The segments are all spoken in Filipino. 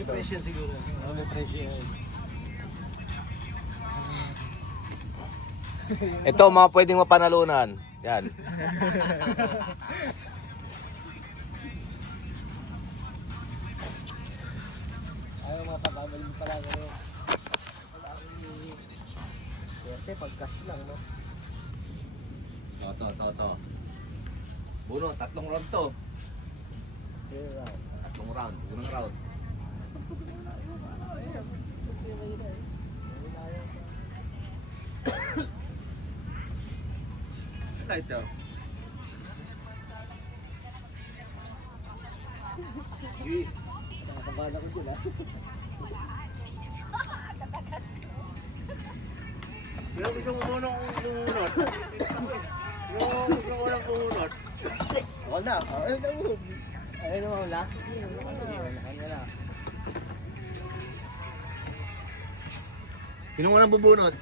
May presyo siguro. May presyo yan. Ito, mga pwedeng mapanalunan. Yan. Ayaw mga pagkabalin pala. Swerte, pag-cash lang, no? To. Buno, 3 round to. Third round. 3 round. Unang round. Ito. Nakakabala ko dyan, ha? Yung gusto mo muna kung bumunot. Yung gusto mo lang bumunot. Ako na. Ayun naman wala. Ayun na. Sino mo lang bubunot?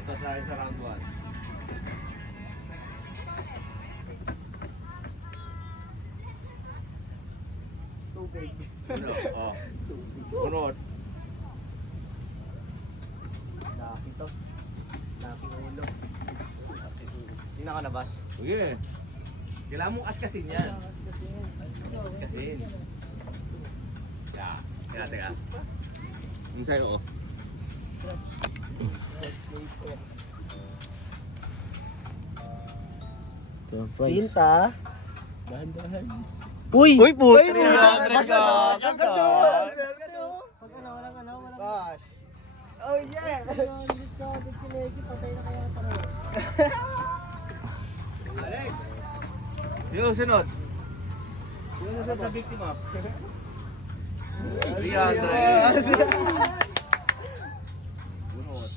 Ito sa akin sa round 1. Tubig. Ano? Oh. Bunot. Laki to. Laki ulo. Hindi na ako nabas. Sige. Kailangan mong askasin yan. Askasin. Yeah. Teka. Yung sa'yo, oh. Pinta. Dahan-dahan. Uy, puto! 300 ka! Pag walang cash. Oh yeah! Patay na kaya pareho. Alex! Yung sunod. Yung sunod na biktima. 300. Bunot.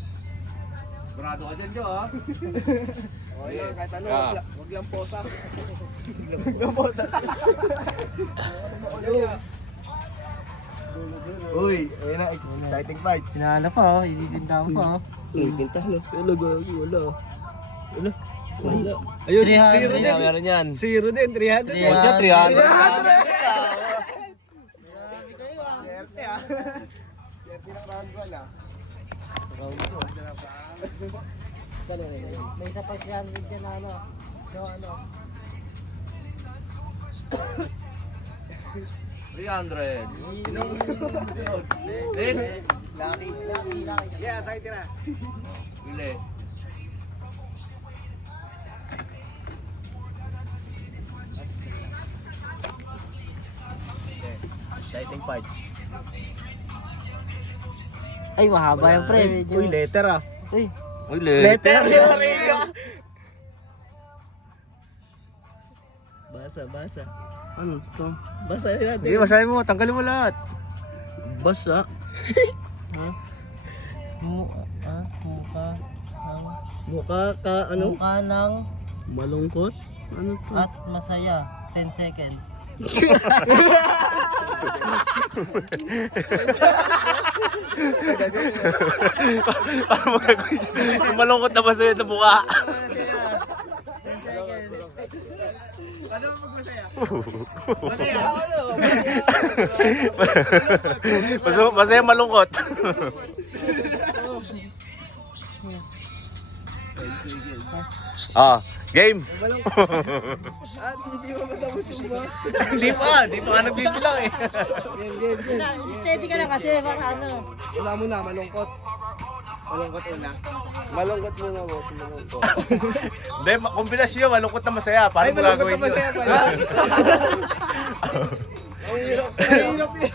Sigurado ka dyan, Jo, ha? Oh, yun, kahit ano, Ah. wag lang posas. Wag lang posas. Uy, ayun na, exciting part. Pinala pa oh, ibibinta ko pa oh. Pinta, wala gagi, wala. Wala. Ayun, 300. zero din. Meron yan. Zero din, 300 din. O siya, 300. Swerte ah. Swerte ng round 1 ah. Round 2. May isa pa siya dyan na ano. So ano. 300. Sinong sunod? Lucky. Yeah, sakit na. Uli. Exciting part. Ay mahaba yung pre. Medyo. Uy, letter ah. Uy. Uy, Letter yun, Riga. Basa. Ano to? Basa yun natin. Sige, basahin mo. Tanggalin mo lahat. Basa. Mukha ng Mukha ka, ano? mukha ng Malungkot? Ano to? at masaya. 10 seconds. Paano mo gagawin yun? Malungkot na ba sa'yo ito buka? 10 seconds. Ano ang magmasaya? Masaya malungkot. Game. At hindi mo matapos yung ba? Hindi pa nga nagbibilang eh. Game. Steady ka na kasi para ano. Wala mo na, malungkot. Malungkot una. Malungkot mo na boss, malungkot. Hindi, kombinasyon, malungkot na masaya. Ay, Paano mo malungkot gagawin na masaya yun? pala. Ang hirap eh.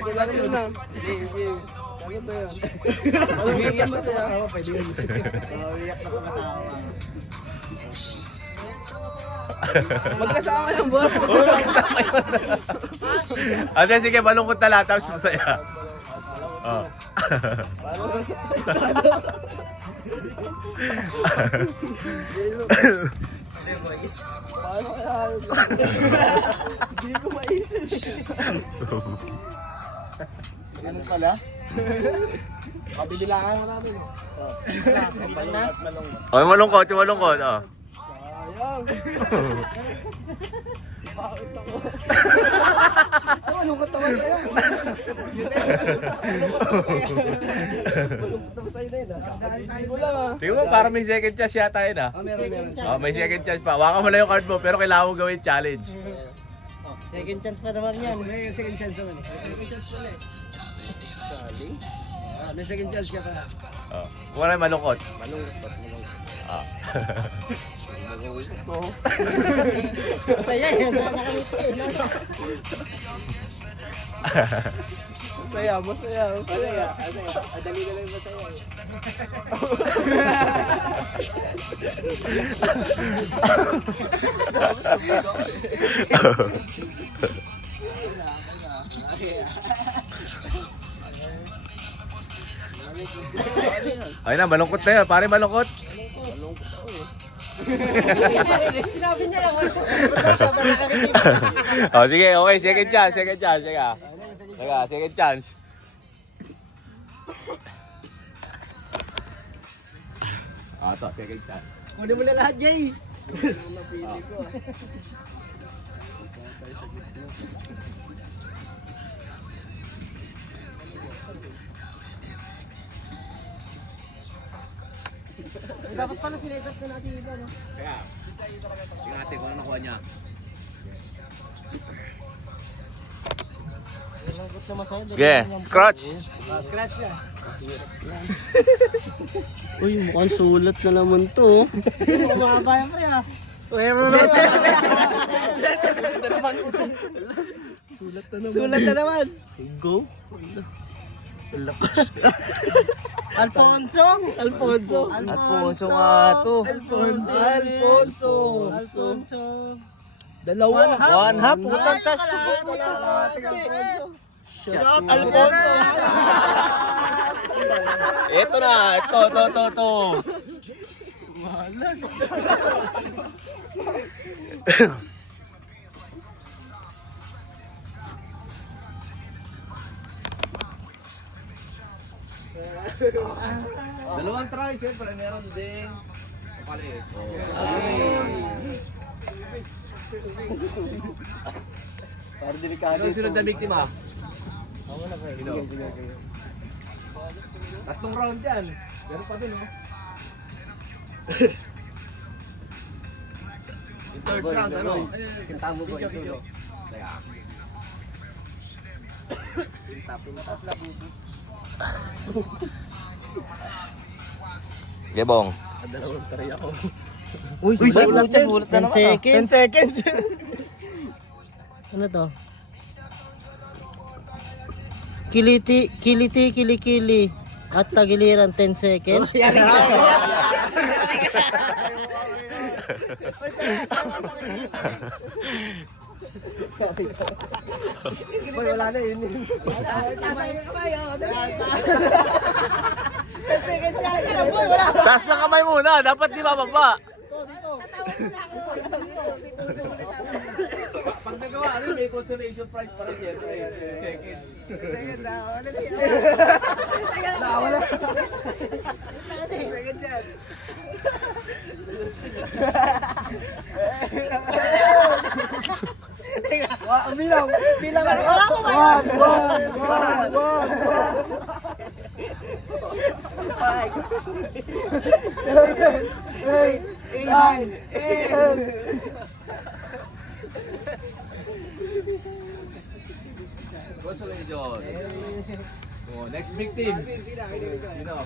Kailangan mo na. Game. Ano ba yun? Umiiyak na tumatawa, pwede yun. Umiiyak na tumatawa. Magkasama yung boss. Ate, sige, malungkot na lahat, tapos masaya. Oh. Paano kaya? Hindi ko maisip. Ganun pala? Kabibilangan na namin. Okay, malungkot, yung malungkot. Oh. Anong katawa sa'yo? Anong katawa sa'yo na yun? Kakain mo lang ah. Tingnan mo, parang may second chance yata yun ah. Meron. Oh, may second chance pa. Waka mo lang yung card mo, pero kailangan mo gawin challenge. Second chance pa naman yan. May second chance naman eh. May chance pala eh. May second chance ka pala. Oh. Wala malungkot. Ah. Masaya yan. Nakamit pa yun. Masaya. Dali na lang masaya eh. Ay na, malungkot na yun. Pare, malungkot. Sinabi niya lang. Siya ba nakakitip? Oh, sige, okay. Second chance. Sige. Second chance. Ito, second chance. Kunin mo na lahat, Jay. Dapat pala sinetas na natin iba, no? Kaya, tingnan natin kung ano nakuha niya. Lagot naman sa'yo. Sige, scratch. Scratch na. Uy, mukhang sulat na naman to. Mababa yan pre ah. Sulat na naman. Go. Alfonso nga to. Alfonso. Dalawa. One half. Putang tas. Shot Alfonso. Ito na. Ito. Dalawang try, siyempre meron din. Kapalit. Para delikado. Ano sunod na biktima? Tatlong round yan. Meron pa din, oh. Yung third round, ano? Kita mo ba ito? Gebong. Dalawang try ako. Uy, sulat na 10 seconds. 10 seconds. Ano to? Kilikili. At tagiliran 10 seconds. Boy, wala na yun. Tasay ka kayo. 10 seconds yan. Boy, wala. Taas ng kamay muna. Dapat di bababa. Pag nagawa, ano, may consolation prize para siyempre. Second. Seconds ah. Wala na yan. Wala. 10 seconds yan. Bilang. Wala ko ba? 1, 2, 3, 4, 5, 6, 7, 8, 9. Consolation. Oh, next victim. Sino?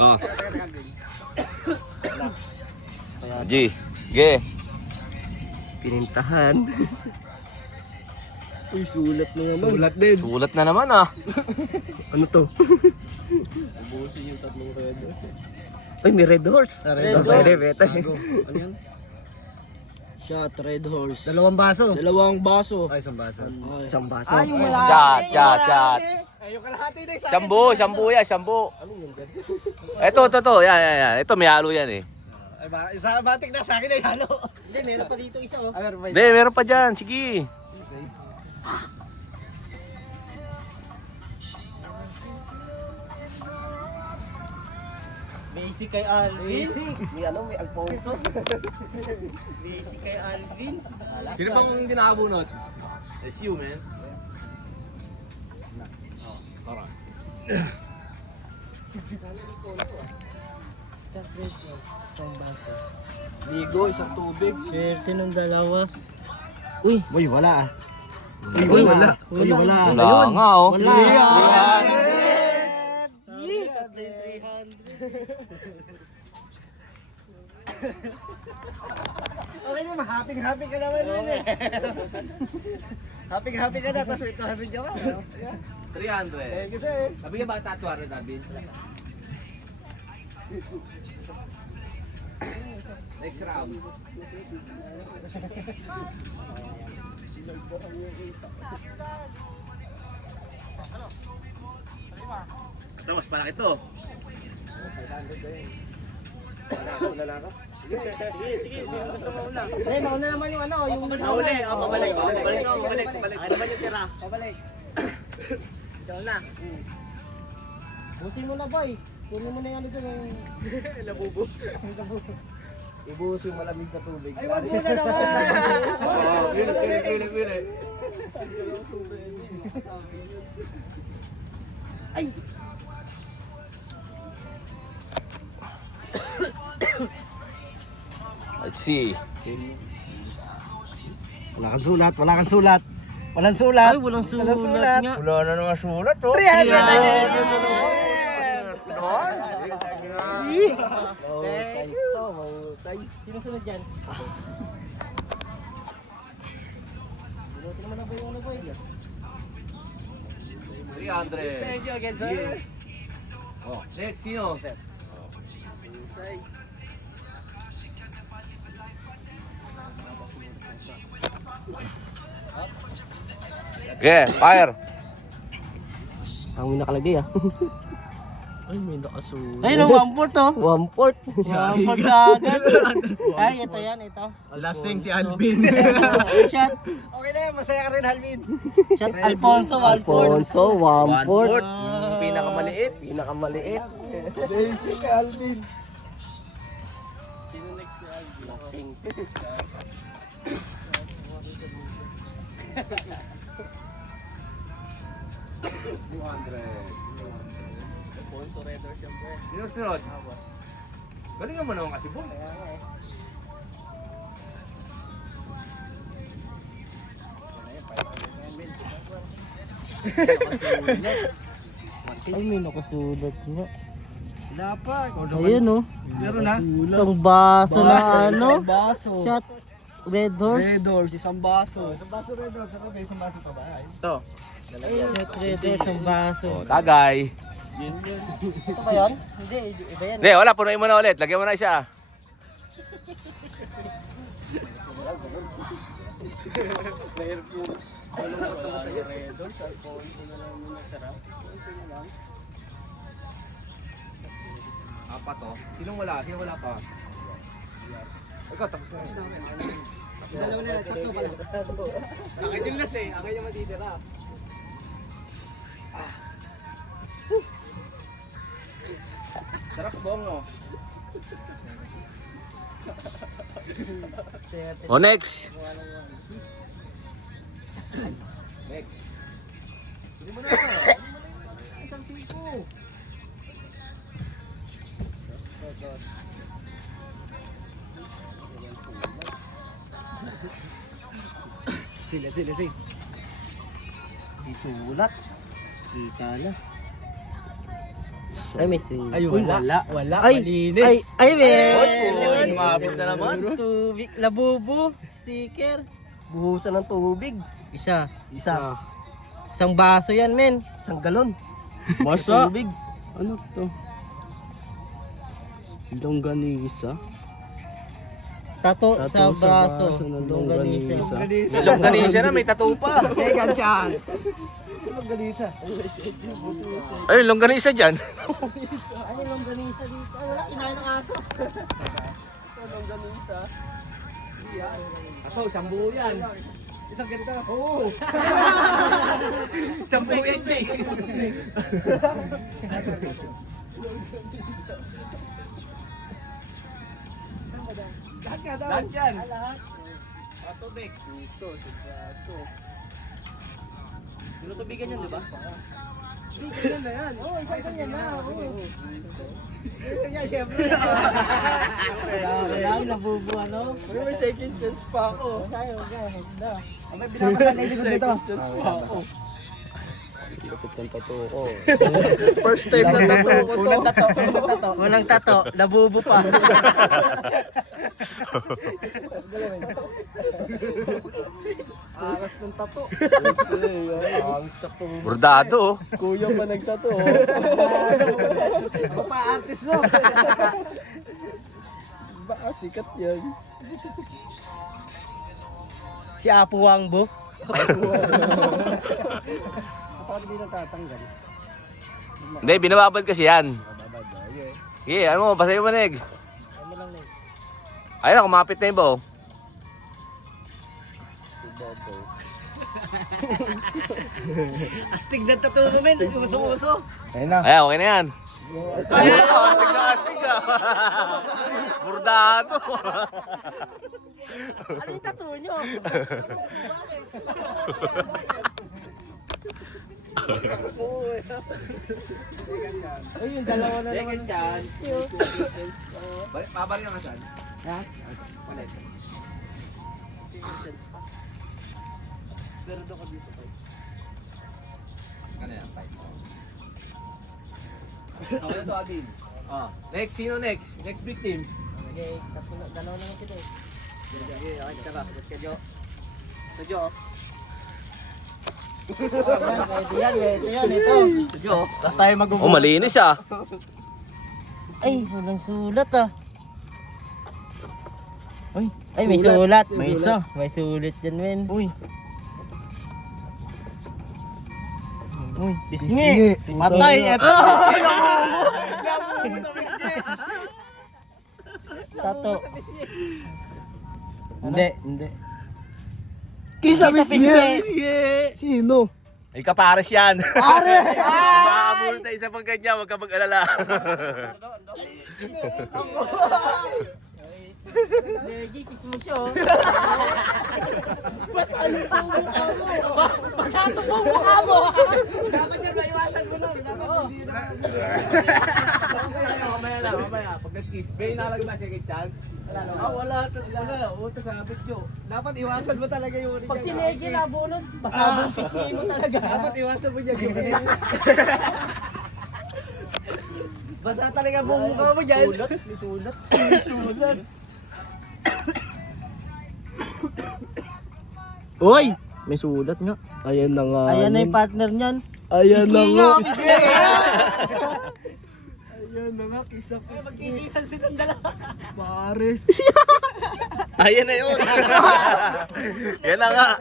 Oh. G. G. Pinintahan. Uy, sulat na naman. Sulat din. Sulat na naman ah. Ano to? Ubusin yung tatlong red. Ay, may red horse. Red horse. Ano yan? Shot, red horse. Dalawang baso. Ay, isang baso. Isang baso. Ay, yung Shot. Ay, yung kalahati na isa. Sambu. Ito. Yan. Ito, may halo yan eh. Ay, isa batik na sa akin ay halo. Hindi, meron pa dito isa oh. Ay, meron ba? Hindi, meron pa dyan. Sige. Basic kay Alvin. Basic. May ano, may Alfonso. Basic kay Alvin. Sino pang hindi nakabunot? It's you, man. Ligo, isang tubig. Swerte ng dalawa. Uy, wala ah. Uy, wala. Uy, wala. Wala nga oh. Wala. Okay naman, happy ka naman yun eh. Happy ka na, tapos may 200 ka pa. 300. Kasi, Sabi nga ba tatuwa rin, David? Next round. Ito, mas malaki to. Eh, mauna naman yung ano, yung Mahuli, pabalik. Ay naman yung tira. Pabalik. Ikaw na. Busin mo na, boy. Kunin mo na yung ano dyan. Labubo. ibuhos yung malamig na tubig. Ay, wag muna naman! Oo, pili. Ay! Let's see. Wala kang sulat. Walang sulat. Ay, walang sulat nga. Wala na naman sulat, oh. 300! Sino sunod dyan? Binutin naman na ba yung ano, boy? 300. Thank you again, sir. Oh, next, sino? Yeah, fire. Ang may nakalagay ah. Ay, may nakasulat. Ay, no, 1/4 oh. 1/4. 1/4 agad. Ay, ito yan, ito. Lasing si Alvin. Shot. Okay na yan, masaya ka rin, Alvin. Shot Alfonso, 1/4. Alfonso, 1/4. Pinakamaliit. Pinakamaliit. Basic kay Alvin. Sino sunod? Galingan mo naman kasi, boy. Ay, may nakasulat nga. Wala pa. Ayun oh. Meron na. Isang baso na ano. Isang baso. Shot Red Horse. Red Horse, isang baso. Isang baso Red Horse. Ano ba isang baso pa ba? Ito. Shot Red Horse, isang baso. Oh, tagay. Ito ba yun? Hindi, iba yan. Hindi, wala. Punuin mo na ulit. Lagyan mo na isa. Apat, oh. Sinong wala? Sino wala pa? Ikaw, tapos na. Dalawa na, tatlo pala. Akin yung las eh. Akin yung matitira. Sarap bongo. O, next. Next. Hindi mo na. Isang siko. Sila. Isulat. Kita na. Ay, may sing. Ay, wala. Ay, Malinis. ay, may. Sumabit na naman. Tubig, labubo, sticker. Buhusan ng tubig. Isa. Isa. Isang baso yan, men. Isang galon. Basa. Tubig. Ano to? Longganisa. Tato sa baso. Longganisa. Ganisa. Longganisa na, may tattoo pa. Second chance. Sino ganisa? Ay, longganisa dyan. Ay, longganisa dito. Ay, wala, kinain ng aso. Ako, sambu yan. Isang ganito. Oo. Sambu yan, Jay. ka daw. Lahat yan. Lahat. Tubig. Ito, sigurado. Tinutubigan yan, di ba? Ganyan na yan. Oo, isa niya na. Oo. Ito niya, syempre. Kaya nabubu ano. May second chance pa ako. Tayo, ganda. May binabasan na likod nito. Lapit ng tato ko. First time na tato ko to. Unang tato, nabubu pa. Aras ng tato. Aras tato. Bordado. Kuya pa nagtato. Ano pa artist mo? Baka sikat yan. Si Apo Wangbo. Kapag hindi natatanggal. Hindi, binababad kasi yan. Sige, ano mo, basahin mo, Neg. Ano lang na Ayun na, kumapit na yung bow. Astig na tato mo, men. Uso-uso. Ayun na. Ayan, okay na yan. Ayan, astig na, astig na. Bordado. Ano yung tato nyo? Ay, yung dalawa na naman. Second chance. Babalik ka saan? Ha? Balik. Pero doon ka dito tayo. Ano yan? Ako na to, Adin. Next, sino next? Next victim. Okay, tapos dalawa naman kita eh. Pwede yan, ito. Tapos tayo Oh, malinis ah. Ay, walang sulat ah. Uy, ay may sulat. May isa. May sulat yan, men. Uy. Uy, Pisngi! Matay! Eto! tato. Hindi. Kisa Pisngi! Sino? Ay, kapares yan. Pare! Makakabulot na isa pang ganyan, huwag ka mag-alala. Legi, kiss mo siya oh. Basta ito po mukha mo. Dapat yan, maiwasan mo lang. Dapat hindi na. Mamaya. Pag nag-kiss, may nalagay ba second chance? Wala. Uto sabit nyo. Dapat iwasan mo talaga yung original. Pag si Legi nabunod, basabong pisngi mo talaga. Dapat iwasan mo dyan. Basta talaga buong mukha mo dyan. Sulat. Uy! May sulat nga. Ayan na nga. Ayan na yung partner niyan. Ayan na nga. Pisngi Ayan na nga. Magkikisan silang dalawa. Pares. Ayan na yun. Yan na nga.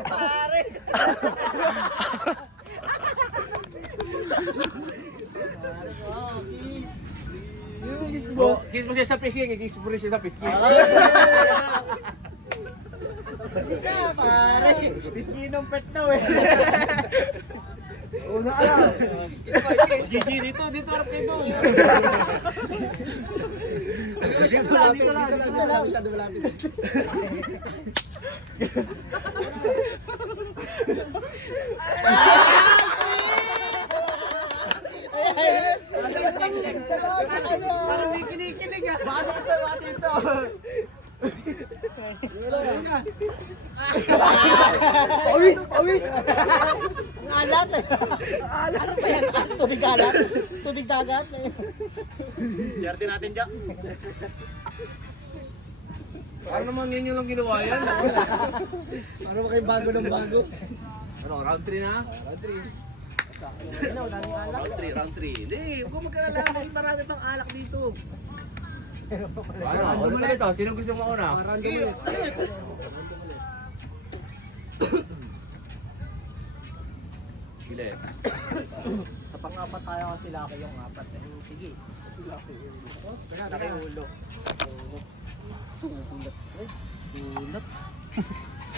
Kiss mo siya sa pisngi, kiss mo rin siya sa pisngi. Pare. Pisngi ng pet daw eh. Una ka lang. Gigi dito harap kayo. Dito malapit. Parang may kinikilig ah. Bakit ito? Pawis! Ang alat eh. Ano pa yan? Tubig alat? Tubig dagat? Swerte natin dyan. Ano naman yun yung lang ginawa yan? Ano ba kayo bago ng bago? Ano, round 3 na? Round 3. Round 3. Hindi, huwag mo magkalala. Marami pang alak dito. Ano, ulit na ito. Sino gusto mo una? Round ulit. Sila eh. Sa pang-apat tayo kasi laki yung apat eh. Sige. Laki ulo. Sulat.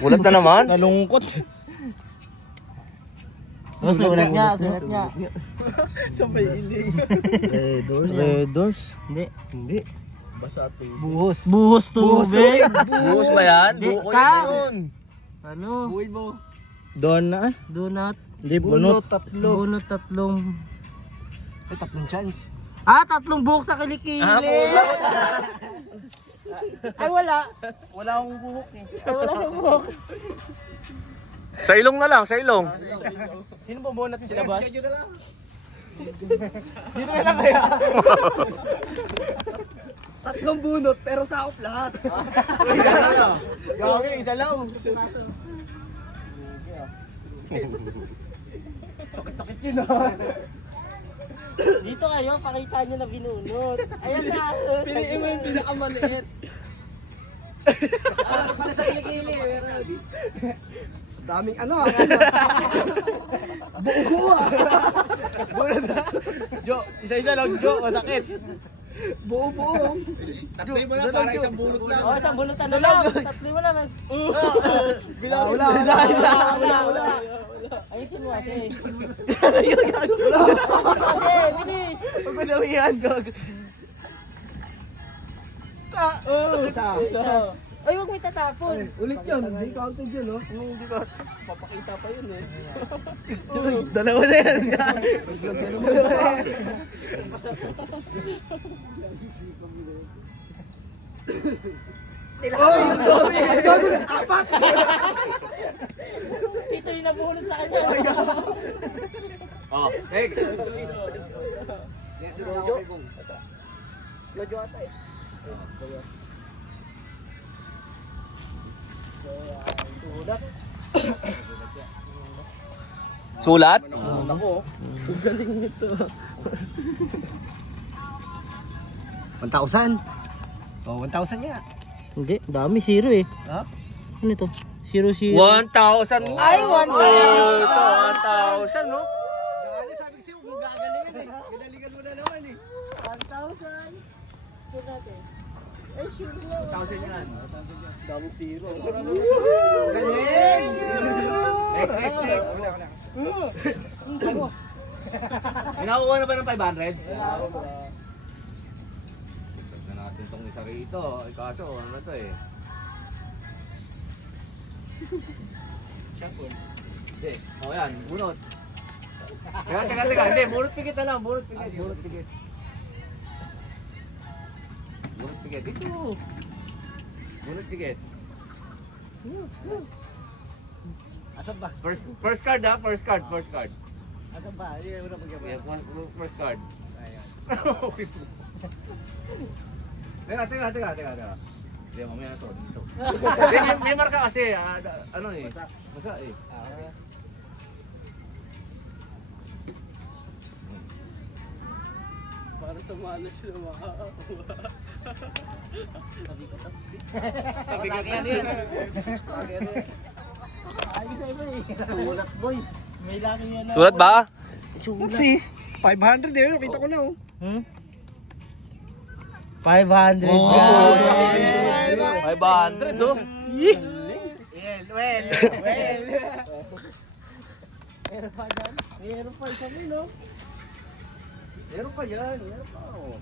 Ulat na naman. Nalungkot. Sulat nga. Sa may iling. Red doors? Hindi. Buhos. Buhos tubig. Buhos ba yan? Di, Buhos ka. yun. Ano? Buhay mo. Doon na. Donut. Hindi, bunot. Bunot tatlong. Ay, 3 chance. Ah, 3 buhok sa kilikili. Ay, wala. Wala akong buhok eh. Ay, wala sa buhok. Sa ilong na lang, sa ilong. Sino bubunot sila, boss? Dito na lang kaya. 3 bunot, pero sakop lahat. Gawin, isa lang. Sakit-sakit yun ah. Dito kayo, pakita nyo na binunot. Ayan na. Piliin mo yung pinakamaliit. Pala sa kilikili. Daming ano ah. Buo ah. Bunot ah. Jo, isa-isa lang Jo, masakit. Buo. Tatloy mo lang para isang bunot lang. Oh, isang bunutan na lang. 3 mo naman. Wala. Ayusin mo kasi. Wala. Bilis. Huwag ko daw yan, Gog. Isa. Ay, huwag mo itatapon. Ulit yun, hindi counted yun, no? Hindi ko, papakita pa yun eh. Dalawa na yan. Nag-vlog na naman. Oy, dami! Apat! Ito yung nabunot sa kanya. Oh, next. Yes, si Rojo. Rojo ata eh. Sulat? Ako, ang galing nito. 1,000. Oh, 1,000 niya. Hindi, dami. 0 eh. Ha? Ano ito? 0, 0. 1,000. Ay, 1,000. Ito, 1,000, no? Dali, sabi ko sa'yo, kung gagalingan eh. Ginalingan mo na naman eh. 1,000. Sure natin. Ay, sure na. 1,000 yan. Daming zero. Galing! Next. May nakukuha na ba ng 500? Tignan na natin tong isa rito. Ay, kaso, ano na to eh? Hindi. O yan, bunot. Teka. Hindi, bunot pigit na lang. Bunot pigit. Ito. Bunot pigit. Asan ba? First card ha, first card. Asan ba? Hindi mo na Yeah, magyabang. first card. Ayan. Teka. Hindi, mamaya na to. Dito. May marka kasi, ano eh. Basa eh. Para sa malas na makakakuha. Lagi yan yan. Ayos na iba eh. Sulat boy. May laki yan na. Sulat ba? Let's see. 500 eh. Kita ko na oh. 500 Oh, guys. 500 oh. Well. Meron pa dyan? Meron pa isa mo no? Meron pa yan. Oh.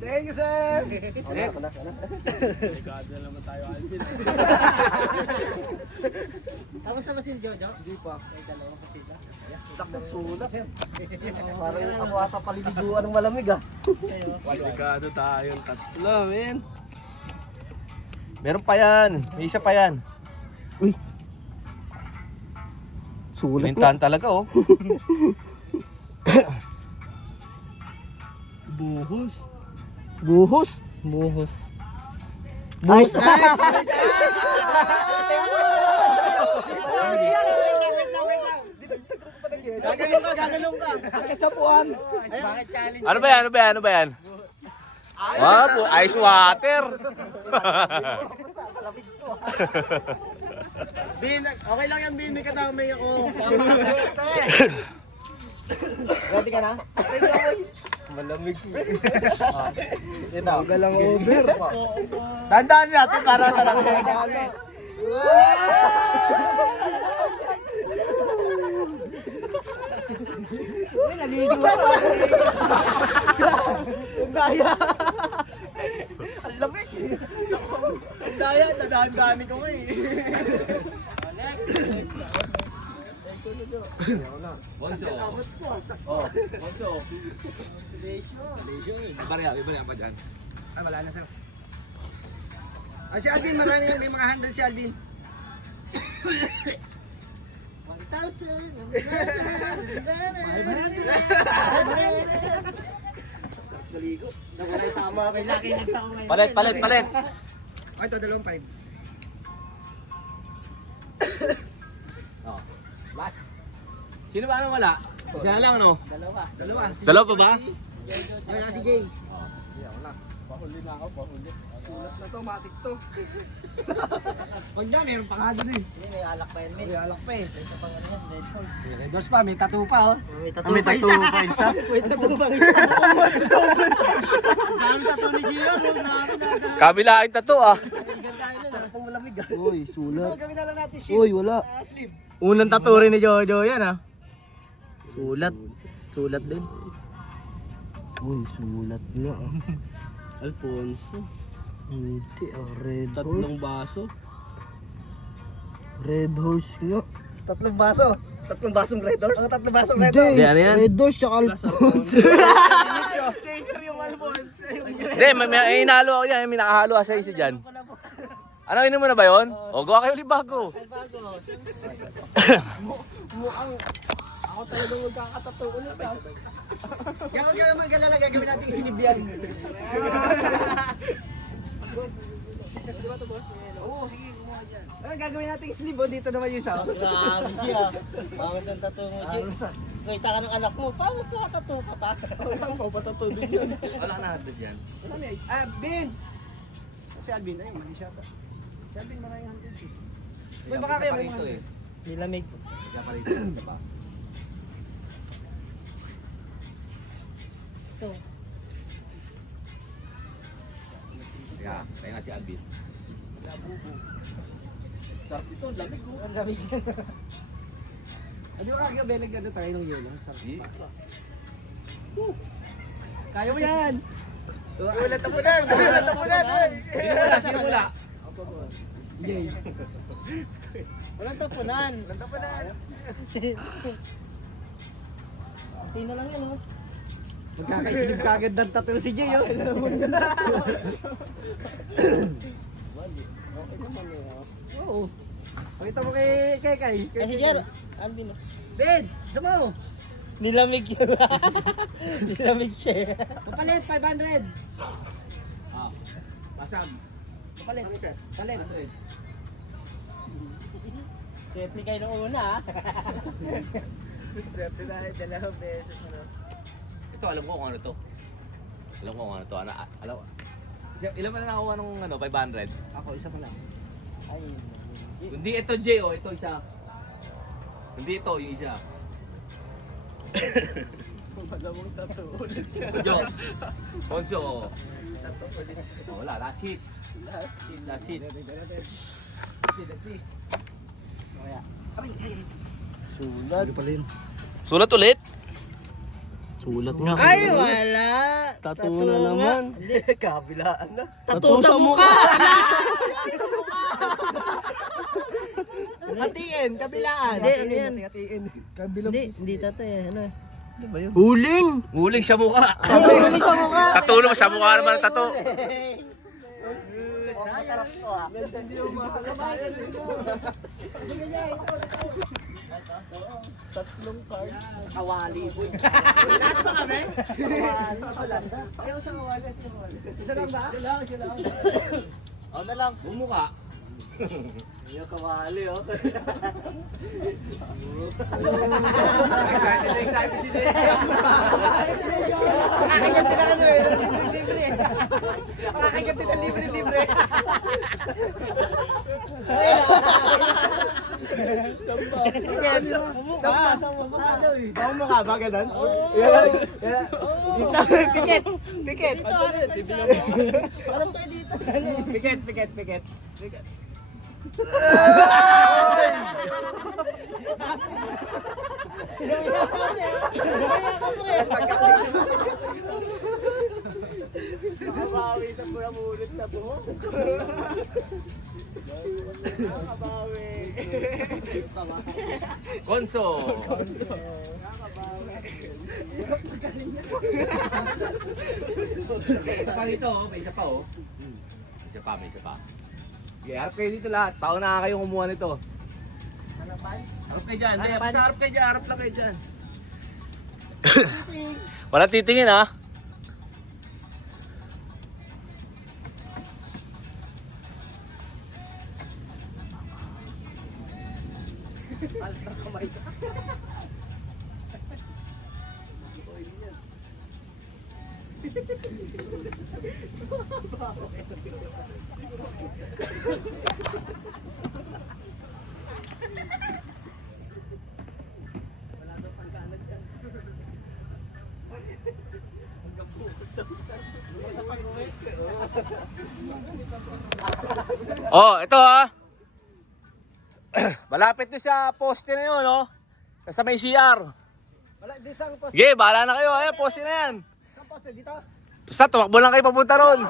Thank you, sir. Next. Tapos na ba si Jojo? Hindi pa. May dalawang kapila. Sakong sulat. Parang ako ata paliliguan ng malamig ah. Delikado tayong tatlo, men. Meron pa yan. May isa pa yan. Sulat Mintahan talaga oh. Buhos. Buhos. Gagalong ka. Akit sa puwan. Bakit challenge? Ano ba yan? Wow, ice water. Bin, okay lang yan, Bin. May kadamay ako. Ready ka na? Malamig. Ito. Galang over. Tandaan natin para sa lamig. Uy, naligo ako. Ang daya. Ang daya, nadaan-daanin ko eh. Bonso. Oh, Bonso. Bibariya pa dyan. Ah, wala na sir. Ah, si Alvin, marami yan. May mga 100 si Alvin. 1,000. Naligo. Nawala yung tama. May nakinig sa kumay. Palit. Ay, ito, 2,500. Oh. Last. Sino ba ano wala? Siya lang, no? Dalawa. Dalawa pa ba? Wala si Jay. Wala. Pahuli na ako, pahuli. Sulat na to, matik to. Huwag na, meron pa nga doon eh. Hindi, may alak pa yan. May alak pa eh. Isa pang ano yan, Red Bull. May Red Horse pa, may tattoo pa oh. May Ah, may tattoo pa isa. May tattoo pa isa. Dami tattoo ni Gio, no? Grabe na. Kabila ay tato ah. Sarap pong malamig ah. Uy, sulat. Gawin na lang natin shit. Uy, wala. Sleeve. Unang tattoo rin ni Jojo yan ah. Sulat. Sulat din. Uy, sulat nga ah. Alfonso. Hindi ah, Red Tatlong Horse. baso. Red Horse nga. Tatlong baso. Tatlong basong Red Horse? Tatlong basong Red Hindi, Horse. Hindi, ano yan? Red Horse tsaka Alphonse. Chaser yung Alfonso. Hindi, may inalo ako yan. May nakahalo sa isa dyan. Ano, inom mo na ba yun? O, gawa kayo ulit bago. Ako talagang magkakatato ulit ah. Gawin ka naman galala, gagawin natin isinibyan. Oo, sige, kumuha dyan. Ano gagawin natin sleeve oh, dito naman yung isa. Grabe, Gia. Pangit ang tattoo mo, Gia. Kita ka ng anak mo, pangit ka tattoo ka pa. Wala mo, patato din yun. Wala na natin yan. Wala na eh. Ah, Ben! Si Alvin, ayun, mali siya ba? Si Alvin, maraming hantin siya. Uy, baka kayo may mga Nilamig. Kaya pa rin ito ba? Ito. Kaya nga si Alvin. Sarap ito, lamig ko. Ang lamig yan. Hindi ba kagabelag na tayo ng yelo? Sarap Di. sa Kaya mo yan! Wala tapunan! Wala tapunan! Sino wala? Yay! Walang tapunan. Wala tapunan! Tino lang yan, oh. Magkakaisilip kagad ng tattoo si Jay, oh. Oo. Pakita mo kay Kay. Eh, si Jer, Alvin, oh. Ben, gusto mo? Nilamig yun. Nilamig siya. Kapalit, 500. Pasag. Kapalit, sir. Kapalit. Kaya kayo nung una, ah. Swerte na, dalawang beses na. Ito, alam ko kung ano to. Alam ko kung ano to. Alam ko. Ilan ba na nakuha nung 500? Ako, isa pa lang. Ay, Hindi ito, Jay, oh. Ito isa. Hindi ito, yung isa. Malamang tattoo ulit siya. Jo. Ponso. Oh, wala, last hit. Last hit. Sulat. Pala yun. Sulat ulit? Sulat nga. ay, wala. Tattoo na naman. Hindi, Kabilaan na. tattoo sa mukha. Hatiin, kabilaan. Hindi, ano yan? Hatiin. Hindi tattoo eh. Ano? Huling! Huling sa mukha. Huli sa mukha. Tattoo naman sa mukha naman ang tattoo. Masarap to, ah. Tatlong card. Sa kawali. Wala na ba kami? Kawali. Ayaw sa kawali. Isa lang ba? Isa lang. O na lang. Bumukha. Ayaw kawali, oh. Excited si Jay. Nakakaganti na ano eh. Libre-libre. Nakakaganti na libre-libre. Baka mo ka ba ganun? Pikit! Pikit! Alam tayo dito. Pikit! Nakabawi sa pulamunod na buhok. Nakabawi. Konso! Isa pa dito, may isa pa oh. May isa pa. Okay, harap kayo dito lahat. Pauna na kayo kumuha nito. Harap kayo dyan. Harap kayo dyan. Harap lang kayo dyan. Wala titingin ha. Oh, ito ha. Malapit na sa poste na yun, oh. Sa may CR. Wala, di saan poste? Sige, bahala na kayo. Ayan, poste na yan. Saan poste? Dito? Basta, tumakbo lang kayo papunta ron.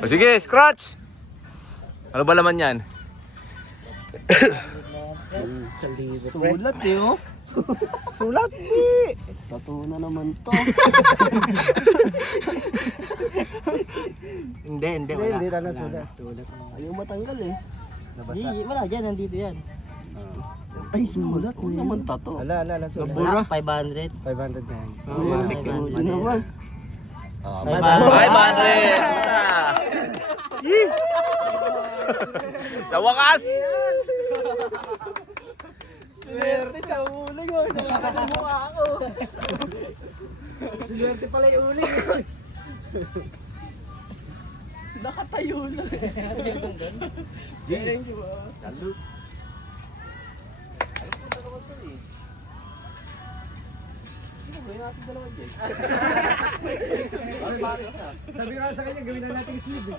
O sige, scratch! Ano ba laman yan? Sulat eh, oh. Sulat di! Totoo na naman to. Hindi, wala. Hindi na sulat. Ayaw matanggal eh. Hindi, wala dyan, nandito yan. Ay, sulat. Ano naman tato? Wala, sulat. Wala, 500. 500 na yan. Technology naman. 500! Sa wakas! Swerte sa uli yun. Nakakatamuha ako. Swerte pala yung uli. Nakatayo na. Thank you. Sabi nga sa kanya, gawin na natin sleeve.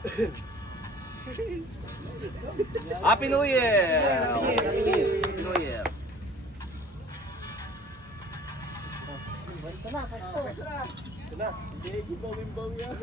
Happy New Year! Happy New Year! Ito na, pwesto. Ito na. Hindi, gibawin-baw yan.